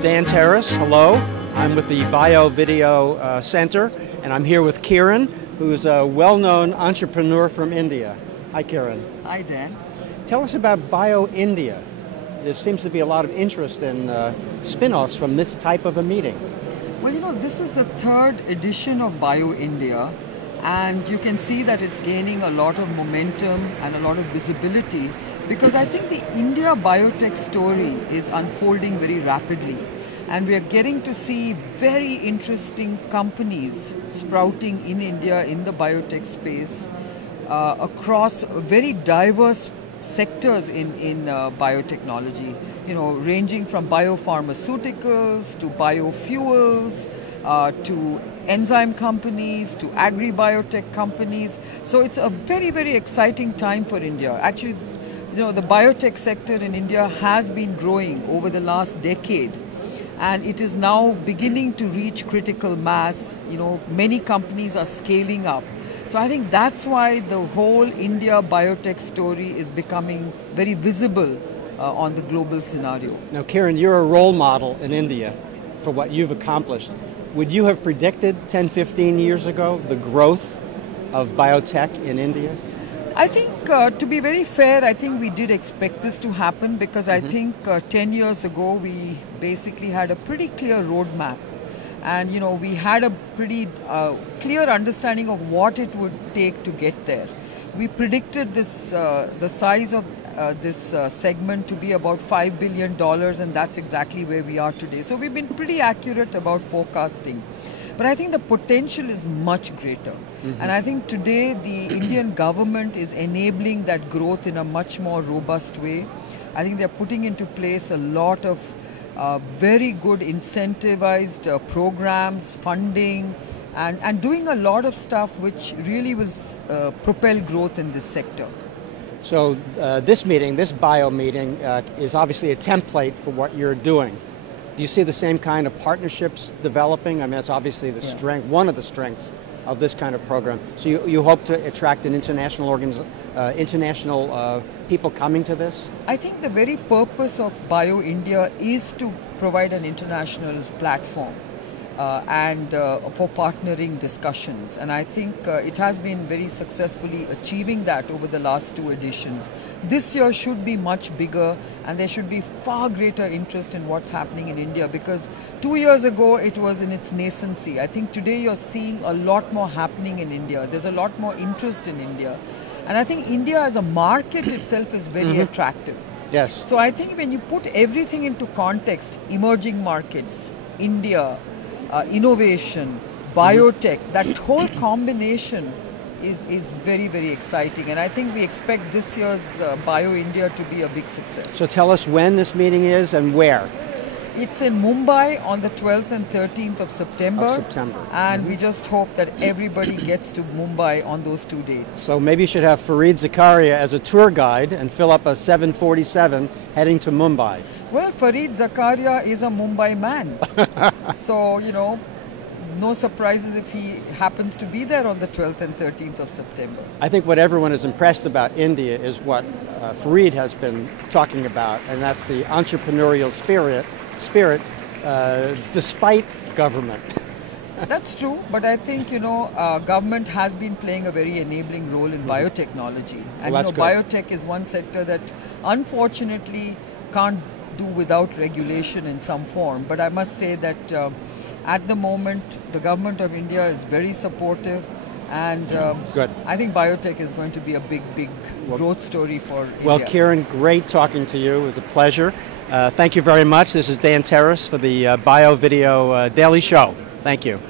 Dan Terrace. Hello. I'm with the Bio Video Center, and I'm here with Kiran, who's a well-known entrepreneur from India. Hi, Kiran. Hi, Dan. Tell us about Bio India. There seems to be a lot of interest in spin-offs from this type of a meeting. Well, you know, this is the third edition of Bio India, and you can see that it's gaining a lot of momentum and a lot of visibility, because I think the India biotech story is unfolding very rapidly, and we are getting to see very interesting companies sprouting in India in the biotech space across very diverse sectors in biotechnology, you know, ranging from biopharmaceuticals to biofuels to enzyme companies to agri-biotech companies. So it's a very, very exciting time for India. Actually, you know, the biotech sector in India has been growing over the last decade, and it is now beginning to reach critical mass. You know, many companies are scaling up. So I think that's why the whole India biotech story is becoming very visible on the global scenario. Now, Kiran, you're a role model in India for what you've accomplished. Would you have predicted 10, 15 years ago the growth of biotech in India? I think, to be very fair, I think we did expect this to happen, because I think 10 years ago we basically had a pretty clear roadmap. And, you know, we had a pretty clear understanding of what it would take to get there. We predicted this, the size of this segment to be about $5 billion, and that's exactly where we are today. So we've been pretty accurate about forecasting. But I think the potential is much greater. And I think today the Indian government is enabling that growth in a much more robust way. I think they're putting into place a lot of very good incentivized programs, funding, and doing a lot of stuff which really will propel growth in this sector. So this meeting, this bio meeting, is obviously a template for what you're doing. Do you see the same kind of partnerships developing? I mean, that's obviously the strength, one of the strengths of this kind of program. So you hope to attract an international people coming to this? I think the very purpose of Bio India is to provide an international platform and for partnering discussions. And I think it has been very successfully achieving that over the last two editions. This year should be much bigger, and there should be far greater interest in what's happening in India, because 2 years ago it was in its nascency. I think today you're seeing a lot more happening in India. There's a lot more interest in India. And I think India as a market itself is very attractive. Yes. So I think when you put everything into context, emerging markets, India, innovation, biotech, that whole combination is very, very exciting. And I think we expect this year's Bio India to be a big success. So tell us when this meeting is and where. It's in Mumbai on the 12th and 13th of September. And we just hope that everybody gets to Mumbai on those 2 dates. So maybe you should have Fareed Zakaria as a tour guide and fill up a 747 heading to Mumbai. Well, Fareed Zakaria is a Mumbai man. So, you know, no surprises if he happens to be there on the 12th and 13th of September. I think what everyone is impressed about India is what Fareed has been talking about, and that's the entrepreneurial spirit despite government. That's true, but I think, you know, government has been playing a very enabling role in biotechnology. And, you know, biotech is one sector that unfortunately can't do without regulation in some form. But I must say that at the moment, the government of India is very supportive, and I think biotech is going to be a big, big growth story for India. Well, Kiran, great talking to you. It was a pleasure. Thank you very much. This is Dan Terrace for the Bio Video Daily Show. Thank you.